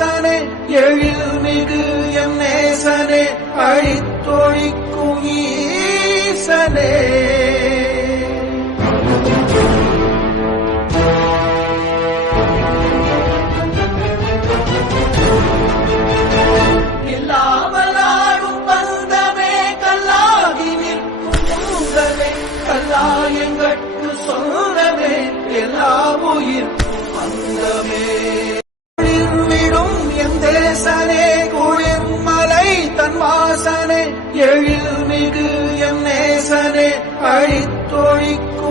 எழில் மிகு எம் நேசனே அழித்தொழிக்கும் ஈசனே. இல்லாமலாடும் பந்தமே எல்லா உயிர் அந்தமே எழில் மிகு என் நேசனே அழித்தொழிக்கும்